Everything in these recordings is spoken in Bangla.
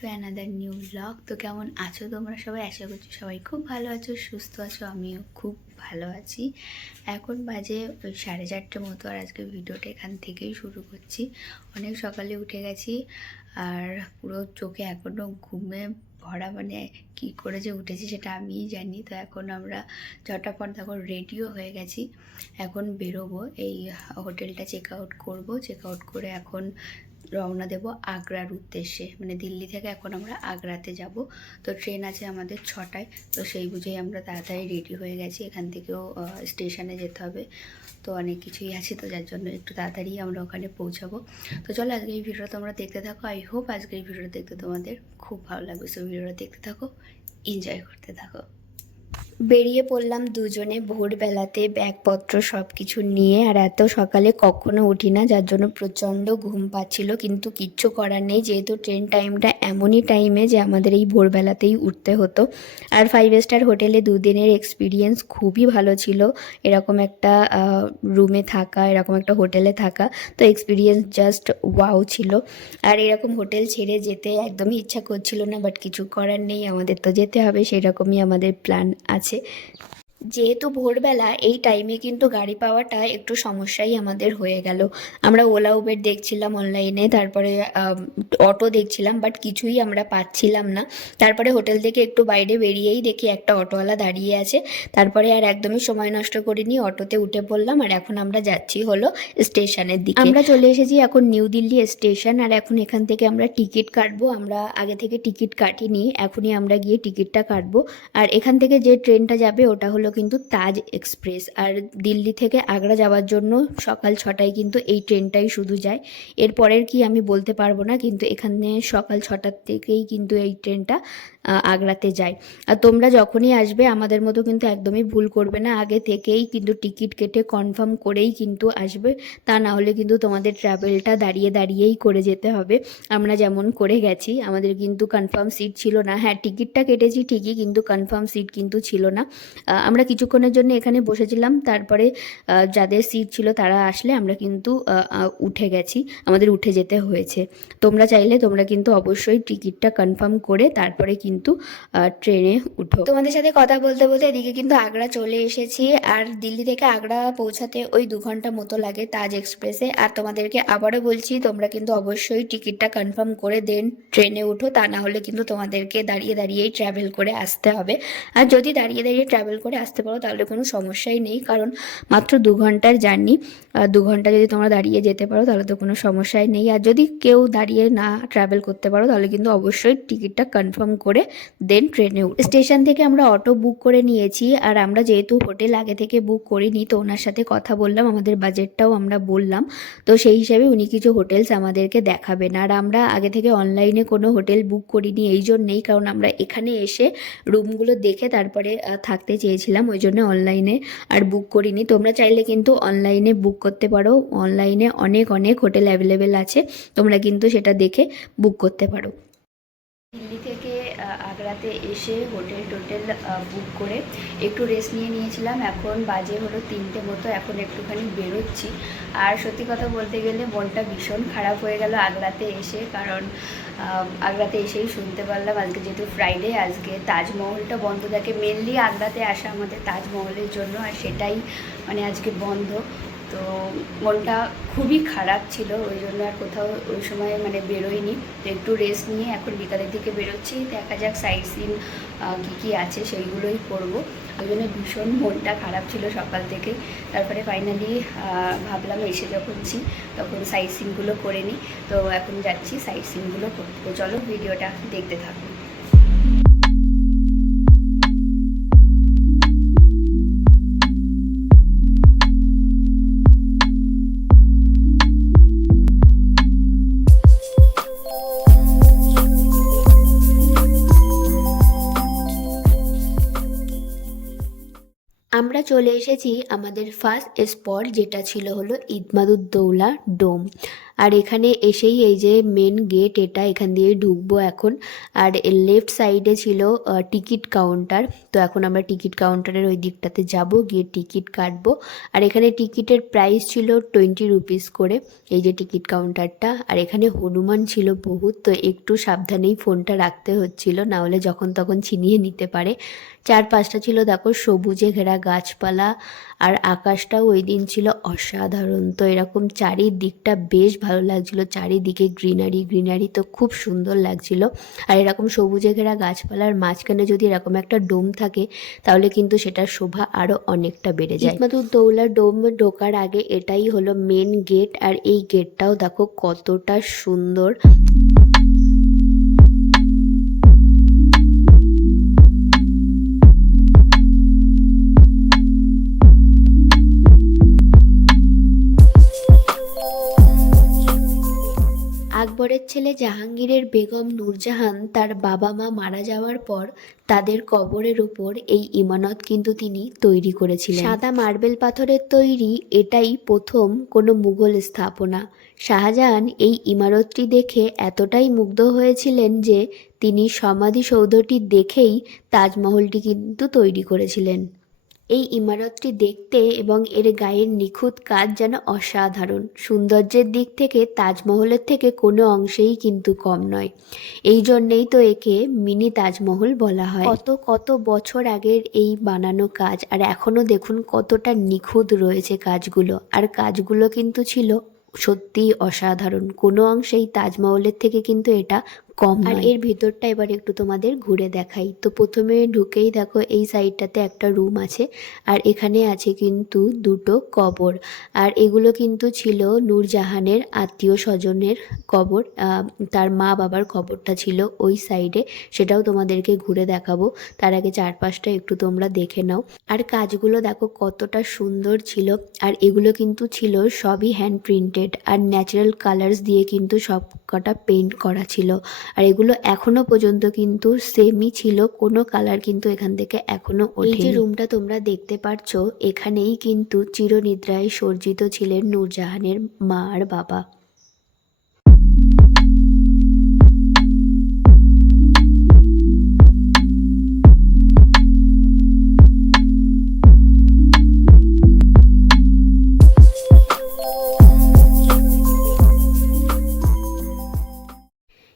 টু অ্যানাদার নিউ ব্লগ তো কেমন আছো তোমরা সবাই? আশা করছি সবাই খুব ভালো আছো, সুস্থ আছো, আমিও খুব ভালো আছি। এখন বাজে ওই সাড়ে চারটে মতো আর আজকে ভিডিওটা এখান থেকেই শুরু করছি। অনেক সকালে উঠে গেছি আর পুরো চোখে এখনও ঘুমে ভরা মানে কি করে যে উঠেছি সেটা আমিই জানি। তো এখন আমরা চটাপট তখন রেডিও হয়ে গেছি। এখন বেরোবো, এই হোটেলটা চেক আউট করব। চেক আউট করে এখন রওনা দেব আগ্রার উদ্দেশ্যে। মানে দিল্লি থেকে এখন আমরা আগ্রাতে যাব। তো ট্রেন আছে আমাদের ছটায়। তো সেই বুঝেই আমরা তাড়াতাড়ি রেডি হয়ে গেছি। এখান থেকেও স্টেশনে যেতে হবে। তো অনেক কিছুই আছে তো যার জন্য একটু তাড়াতাড়ি আমরা ওখানে পৌঁছাবো। তো চলো আজকে এই ভিডিওটা তোমরা দেখতে থাকো। আই হোপ আজকে এই ভিডিওটা দেখতে তোমাদের খুব ভালো লাগবে। সো ভিডিওটা দেখতে থাকো এনজয় করতে থাকো। বেরিয়ে পড়লাম দুজনে ভোরবেলাতে ব্যাগপত্র সব কিছু নিয়ে আর এত সকালে কখনো উঠি না, যার জন্য প্রচণ্ড ঘুম পাচ্ছিল, কিন্তু কিচ্ছু করার নেই, যেহেতু ট্রেন টাইমটা এমনই টাইমে যে আমাদের এই ভোরবেলাতেই উঠতে হতো। আর ফাইভ স্টার হোটেলে দুদিনের এক্সপিরিয়েন্স খুবই ভালো ছিল, এরকম একটা রুমে থাকা, এরকম একটা হোটেলে থাকা, তো এক্সপিরিয়েন্স জাস্ট ওয়াও ছিল। আর এরকম হোটেল ছেড়ে যেতে একদমই ইচ্ছা করছিল না বাট কিছু করার নেই, আমাদের তো যেতে হবে, সেরকমই আমাদের প্ল্যান আছে। noche. যেহেতু ভোরবেলা, এই টাইমে কিন্তু গাড়ি পাওয়াটা একটু সমস্যাই আমাদের হয়ে গেল। আমরা ওলা, উবের দেখছিলাম অনলাইনে তারপরে অটো দেখছিলাম বাট কিছুই আমরা পাচ্ছিলাম না। তারপরে হোটেল থেকে একটু বাইরে বেরিয়েই দেখি একটা অটোওয়ালা দাঁড়িয়ে আছে। তারপরে আর একদমই সময় নষ্ট করিনি, অটোতে উঠে পড়লাম, আর এখন আমরা যাচ্ছি হলো স্টেশনের দিকে। আমরা চলে এসেছি এখন নিউ দিল্লি স্টেশন, আর এখন এখান থেকে আমরা টিকিট কাটবো। আমরা আগে থেকে টিকিট কাটিনি, এখনই আমরা গিয়ে টিকিটটা কাটবো। আর এখান থেকে যে ট্রেনটা যাবে, ওটা হলো কিন্তু তাজ এক্সপ্রেস। আর দিল্লি থেকে আগ্রা যাওয়ার জন্য সকাল ছটায় কিন্তু এই ট্রেনটাই শুধু যায়। এরপরের কি আমি বলতে পারব না, কিন্তু এখানে সকাল ছটার থেকেই কিন্তু এই ট্রেনটা আগ্রাতে যায় আর তোমরা যখনই আসবে, আমাদের মতো কিন্তু একদমই ভুল করবে না। আগে থেকেই কিন্তু টিকিট কেটে কনফার্ম করেই কিন্তু আসবে। তা না হলে কিন্তু তোমাদের ট্রাভেলটা দাঁড়িয়ে দাঁড়িয়েই করে যেতে হবে। আমরা যেমন করে গেছি, আমাদের কিন্তু কনফার্ম সিট ছিল না। হ্যাঁ টিকিটটা কেটেছি ঠিকই, কিন্তু কনফার্ম সিট কিন্তু ছিল না। আমরা কিছুক্ষণের জন্য এখানে বসেছিলাম। তারপরে যাদের সিট ছিল তারা আসলে আমরা কিন্তু উঠে গেছি। আমাদের উঠে যেতে হয়েছে। তোমরা চাইলে তোমরা কিন্তু অবশ্যই টিকিটটা কনফার্ম করে তারপরে কিন্তু ট্রেনে উঠো। তোমাদের সাথে কথা বলতে বলতে এদিকে কিন্তু আগ্রা চলে এসেছি। আর দিল্লি থেকে আগ্রা পৌঁছাতে ওই দু ঘণ্টা মতো লাগে তাজ এক্সপ্রেসে। আর তোমাদেরকে আবারও বলছি, তোমরা কিন্তু অবশ্যই টিকিটটা কনফার্ম করে দেন, ট্রেনে উঠো। তা না হলে কিন্তু তোমাদেরকে দাঁড়িয়ে দাঁড়িয়েই ট্রাভেল করে আসতে হবে। আর যদি দাঁড়িয়ে দাঁড়িয়ে ট্রাভেল করে আসতে পারো, তাহলে কোনো সমস্যাই নেই। কারণ মাত্র দু ঘণ্টার জার্নি দু ঘণ্টা যদি তোমরা দাঁড়িয়ে যেতে পারো, তাহলে তো কোনো সমস্যাই নেই। আর যদি কেউ দাঁড়িয়ে না ট্রাভেল করতে পারো, তাহলে কিন্তু অবশ্যই টিকিটটা কনফার্ম করে দেন ট্রেনে স্টেশন থেকে আমরা অটো বুক করে নিয়েছি, আর আমরা যেহেতু হোটেল আগে থেকে বুক করিনি, তো ওনার সাথে কথা বললাম, আমাদের বাজেটটাও আমরা বললাম, তো সেই হিসাবে উনি কিছু হোটেলস আমাদেরকে দেখাবেন। আর আমরা আগে থেকে অনলাইনে কোনো হোটেল বুক করিনি, এই জন্যেই, কারণ আমরা এখানে এসে রুমগুলো দেখে তারপরে থাকতে চেয়েছিলাম, ওই জন্য অনলাইনে আর বুক করিনি। তোমরা চাইলে কিন্তু অনলাইনে বুক করতে পারো অনলাইনে অনেক অনেক হোটেল অ্যাভেলেবেল আছে, তোমরা কিন্তু সেটা দেখে বুক করতে পারো। দিল্লি থেকে আগ্রাতে এসে হোটেল টোটেল বুক করে একটু রেস্ট নিয়ে নিয়েছিলাম। এখন বাজে হলো তিনটে মতো, এখন একটুখানি বেরোচ্ছি। আর সত্যি কথা বলতে গেলে মনটা ভীষণ খারাপ হয়ে গেল আগ্রাতে এসে, কারণ আগ্রাতে এসেই শুনতে পারলাম আজকে যেহেতু ফ্রাইডে আজকে তাজমহলটা বন্ধ থাকে। মেনলি আগ্রাতে আসা আমাদের তাজমহলের জন্য, আর সেটাই মানে আজকে বন্ধ। তো মনটা খুবই খারাপ ছিল, ওই জন্য আর কোথাও ওই সময় মানে বেরোয়নি। তো একটু রেস্ট নিয়ে এখন বিকালের দিকে বেরোচ্ছি, দেখা যাক সাইট সিন কী কী আছে, সেইগুলোই করব। ওই জন্য ভীষণ মনটা খারাপ ছিল সকাল থেকে। তারপরে ফাইনালি ভাবলাম এসে যখনছি তখন সাইট সিনগুলো করে নিই তো এখন যাচ্ছি সাইট সিনগুলো করতে। চলো ভিডিওটা দেখতে থাকুন চলে এসেছি আমাদের ফার্স্ট স্পট যেটা ছিল হলো ইদমাদুদ্দৌলা ডোম। আর এখানে এসেই এই যে মেন গেট এটা এখান দিয়ে ঢুকবো এখন। আর লেফট সাইডে ছিল টিকিট কাউন্টার তো এখন আমরা টিকিট কাউন্টারের ওই দিকটাতে যাব, গিয়ে টিকিট কাটবো। আর এখানে টিকিটের প্রাইস ছিল টোয়েন্টি রুপিস করে, এই যে টিকিট কাউন্টারটা আর এখানে হনুমান ছিল বহুত, তো একটু সাবধানেই ফোনটা রাখতে হচ্ছিল, না হলে যখন তখন ছিনিয়ে নিতে পারে। চার পাঁচটা ছিল দেখো সবুজে ঘেরা গাছপালা আর আকাশটাও ওই দিন ছিল অসাধারণ। তো এরকম চারিদিকটা বেশ ভালো লাগছিল, চারিদিকে গ্রিনারি গ্রিনারি তো খুব সুন্দর লাগছিল। আর এরকম সবুজে ঘেরা গাছপালার মাঝখানে যদি এরকম একটা ডোম থাকে, তাহলে কিন্তু সেটার শোভা আরও অনেকটা বেড়ে যায়। দৌলা ডোম ঢোকার আগে এটাই হলো মেন গেট আর এই গেটটাও দেখো কতটা সুন্দর। আকবরের ছেলে জাহাঙ্গীরের বেগম নূরজাহান তার বাবা মা মারা যাওয়ার পর তাদের কবরের উপর এই ইমানত কিন্তু তিনি তৈরি করেছিলেন। সাদা মার্বেল পাথরের তৈরি এটাই প্রথম কোনো মুঘল স্থাপনা। শাহজাহান এই ইমারতটি দেখে এতটাই মুগ্ধ হয়েছিলেন যে তিনি সমাধিসৌধটি দেখেই তাজমহলটি কিন্তু তৈরি করেছিলেন। এই ইমারতটি দেখতে এবং এর গায়ের নিখুঁত কাজ যেন অসাধারণ। সৌন্দর্যের দিক থেকে তাজমহলের থেকে কোনো অংশেই কিন্তু কম নয়। এই জন্যেই তো একে মিনি তাজমহল বলা হয়। কত কত বছর আগের এই বানানো কাজ, আর এখনও দেখুন কতটা নিখুঁত রয়েছে কাজগুলো। আর কাজগুলো কিন্তু ছিল সত্যিই অসাধারণ। কোনো অংশেই তাজমহলের থেকে কিন্তু এটা কম আর এর ভিতরটা এবার একটু তোমাদের ঘুরে দেখাই। তো প্রথমে ঢুকেই দেখো এই সাইডটাতে একটা রুম আছে আর এখানে আছে কিন্তু দুটো কবর। আর এগুলো কিন্তু ছিল নূরজাহানের আত্মীয় স্বজনের কবর তার মা বাবার কবরটা ছিল ওই সাইডে। সেটাও তোমাদেরকে ঘুরে দেখাবো। তার আগে চারপাশটা একটু তোমরা দেখে নাও। আর কাজগুলো দেখো কতটা সুন্দর ছিল। আর এগুলো কিন্তু ছিল সবই হ্যান্ড প্রিন্টেড আর ন্যাচারাল কালার্স দিয়ে কিন্তু সব কটা পেন্ট করা ছিল। আর এগুলো এখনও পর্যন্ত কিন্তু সেমই ছিল। কোনো কালার কিন্তু এখান থেকে এখনও এই যে রুমটা তোমরা দেখতে পাচ্ছ এখানেই কিন্তু চিরনিদ্রায় সর্জিত ছিলেন নূরজাহানের মা আর বাবা।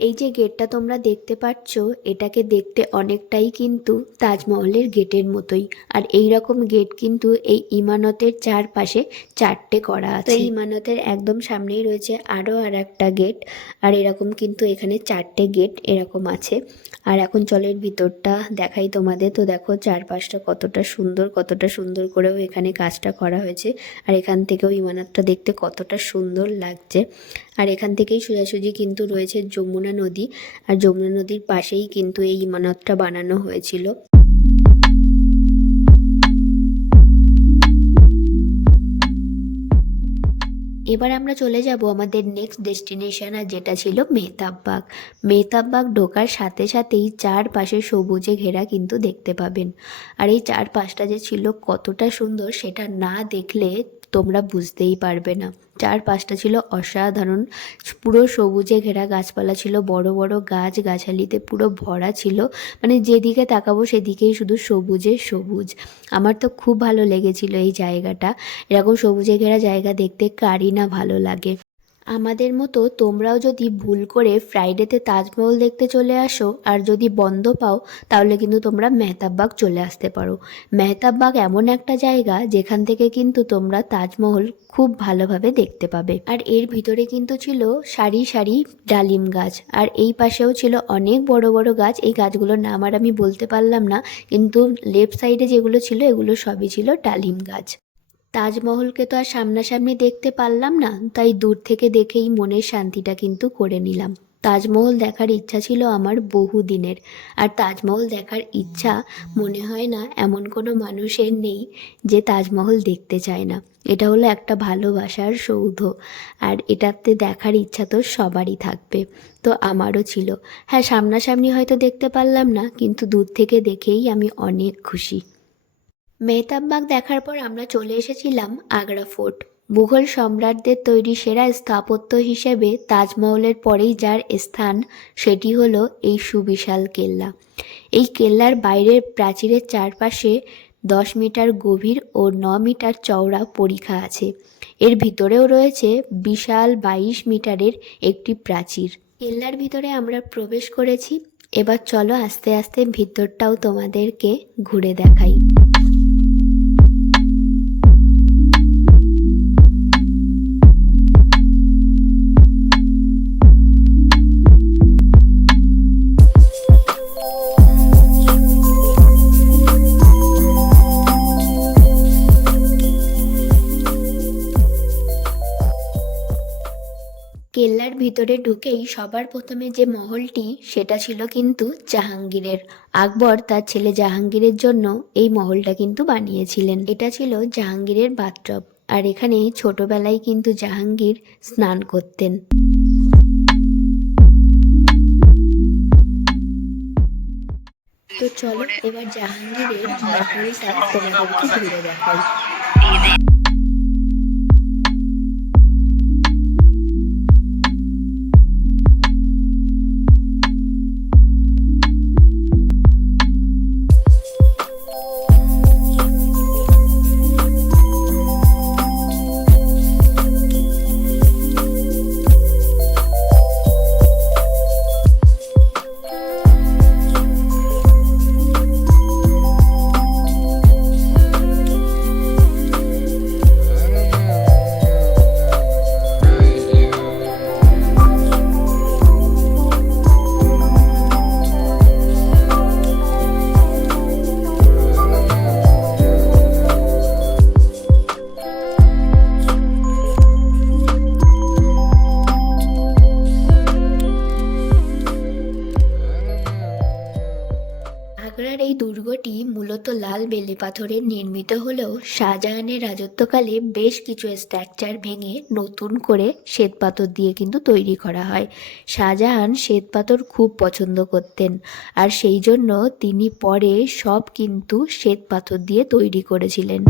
এই যে গেটটা তোমরা দেখতে পাচ্ছ, এটাকে দেখতে অনেকটাই কিন্তু তাজমহলের গেটের মতোই। আর এই রকম গেট কিন্তু এই ইমানতের চারপাশে চারটে করা আছে। এই ইমানতের একদম সামনেই রয়েছে আরও আর একটা গেট, আর এরকম কিন্তু এখানে চারটে গেট এরকম আছে। আর এখন চলের ভিতরটা দেখাই তোমাদের। তো দেখো চারপাশটা কতটা সুন্দর কতটা সুন্দর করেও এখানে কাজটা করা হয়েছে। আর এখান থেকেও ইমানতটা দেখতে কতটা সুন্দর লাগছে। আর এখান থেকেই সোজাসুজি কিন্তু রয়েছে যমুনা নদী, আর যমুনা নদীর পাশেই কিন্তু এই ইমানতটা বানানো হয়েছিল। এবার আমরা চলে যাব আমাদের নেক্সট ডেস্টিনেশন আর যেটা ছিল মেহতাববাগ মেহতাববাগ ঢোকার সাথে সাথেই চারপাশে সবুজে ঘেরা কিন্তু দেখতে পাবেন। আর এই চারপাশটা যে ছিল কতটা সুন্দর সেটা না দেখলে তোমরা বুঝতেই পারবে না। চারপাশটা ছিল অসাধারণ। পুরো সবুজে ঘেরা গাছপালা ছিল, বড় বড় গাছ, গাছালিতে পুরো ভরা ছিল। মানে যেদিকে তাকাবো সেদিকেই শুধু সবুজে সবুজ। আমার তো খুব ভালো লেগেছিল এই জায়গাটা। এরকম সবুজে ঘেরা জায়গা দেখতে কারই না ভালো লাগে। আমাদের মতো তোমরাও যদি ভুল করে ফ্রাইডেতে তাজমহল দেখতে চলে আসো আর যদি বন্ধ পাও, তাহলে কিন্তু তোমরা মেহতাববাগ চলে আসতে পারো। মেহতাববাগ এমন একটা জায়গা যেখান থেকে কিন্তু তোমরা তাজমহল খুব ভালোভাবে দেখতে পাবে। আর এর ভিতরে কিন্তু ছিল সারি সারি ডালিম গাছ, আর এই পাশেও ছিল অনেক বড় বড় গাছ। এই গাছগুলোর নাম আর আমি বলতে পারলাম না, কিন্তু লেফট সাইডে যেগুলো ছিল, এগুলো সবই ছিল ডালিম গাছ। তাজমহলকে তো আর সামনাসামনি দেখতে পারলাম না, তাই দূর থেকে দেখেই মনের শান্তিটা কিন্তু করে নিলাম। তাজমহল দেখার ইচ্ছা ছিল আমার বহু দিনের আর তাজমহল দেখার ইচ্ছা মনে হয় না এমন কোনো মানুষের নেই যে তাজমহল দেখতে চায় না। এটা হলো একটা ভালোবাসার সৌধ, আর এটাতে দেখার ইচ্ছা তো সবারই থাকবে, তো আমারও ছিল। হ্যাঁ সামনাসামনি হয়তো দেখতে পারলাম না, কিন্তু দূর থেকে দেখেই আমি অনেক খুশি। মেহতাববাগ দেখার পর আমরা চলে এসেছিলাম আগ্রা ফোর্ট। মুঘল সম্রাটদের তৈরি সেরা স্থাপত্য হিসেবে তাজমহলের পরেই যার স্থান সেটি হলো এই সুবিশাল কেল্লা। এই কেল্লার বাইরের প্রাচীরের চারপাশে দশ মিটার গভীর ও ন মিটার চওড়া পরিখা আছে। এর ভিতরেও রয়েছে বিশাল বাইশ মিটারের একটি প্রাচীর। কেল্লার ভিতরে আমরা প্রবেশ করেছি। এবার চলো আস্তে আস্তে ভিতরটাও তোমাদেরকে ঘুরে দেখাই। ভিতরে ঢুকেই সবার প্রথমে যে মহলটি, সেটা ছিল কিন্তু জাহাঙ্গীরের। আকবর তার ছেলে জাহাঙ্গীরের জন্য এই মহলটা কিন্তু বানিয়েছিলেন। এটা ছিল জাহাঙ্গীরের বাথটব। আর এখানে ছোটবেলায় কিন্তু জাহাঙ্গীর স্নান করতেন। তো চলো এবার জাহাঙ্গীরের তোমাদেরকে ঘুরে দেখাই। পাথরের নির্মিত হলেও শাহজাহানের রাজত্বকালে বেশ কিছু স্ট্রাকচার ভেঙে নতুন করে শ্বেতপাথর দিয়ে কিন্তু তৈরি করা হয়। শাহজাহান শ্বেতপাথর খুব পছন্দ করতেন আর সেই জন্য তিনি পরে সব কিন্তু শ্বেতপাথর দিয়ে তৈরি করেছিলেন।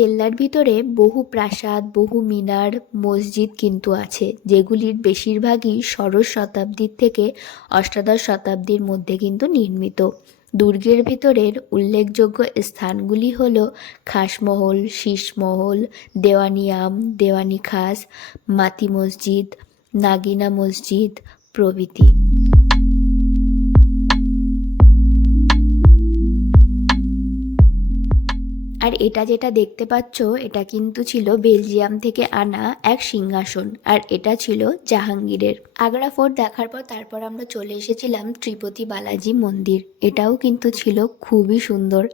কেল্লার ভিতরে বহু প্রাসাদ, বহু মিনার, মসজিদ কিন্তু আছে, যেগুলির বেশিরভাগই ষোড়শ শতাব্দীর থেকে অষ্টাদশ শতাব্দীর মধ্যে কিন্তু নির্মিত। দুর্গের ভিতরের উল্লেখযোগ্য স্থানগুলি হল খাসমহল, শীষমহল দেওয়ানিয়াম দেওয়ানি খাস, মাতি মসজিদ, নাগিনা মসজিদ প্রভৃতি। আর এটা যেটা দেখতে পাচ্ছ, এটা কিন্তু ছিল বেলজিয়াম থেকে আনা এক সিংহাসন, আর এটা ছিল জাহাঙ্গীরের। আগ্রা ফোর্ট দেখার পর তারপর আমরা চলে এসেছিলাম ত্রিপতি বালাজি মন্দির। এটাও কিন্তু ছিল খুবই সুন্দর।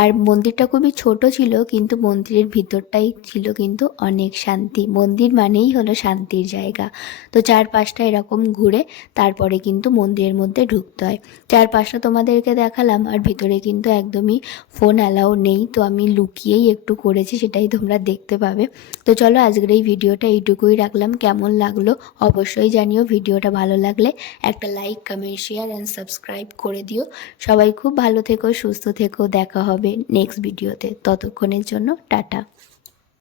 আর মন্দিরটা খুবই ছোট ছিল, কিন্তু মন্দিরের ভিতরটাই ছিল কিন্তু অনেক শান্তি। মন্দির মানেই হলো শান্তির জায়গা। তো চারপাশটা এরকম ঘুরে তারপরে কিন্তু মন্দিরের মধ্যে ঢুকতে হয়। চারপাশটা তোমাদেরকে দেখালাম, আর ভিতরে কিন্তু একদমই ফোন অ্যালাউ নেই। তো আমি লুকিয়েই একটু করেছি, সেটাই তোমরা দেখতে পাবে। তো চলো আজকের এই ভিডিওটা এইটুকুই রাখলাম। কেমন লাগল অবশ্যই জানিও। ভিডিওটা ভালো লাগলে একটা like comment share and subscribe করে দিও। সবাই খুব ভালো থেকো, সুস্থ থেকো। দেখা হবে নেক্সট ভিডিওতে ততক্ষণের জন্য টাটা।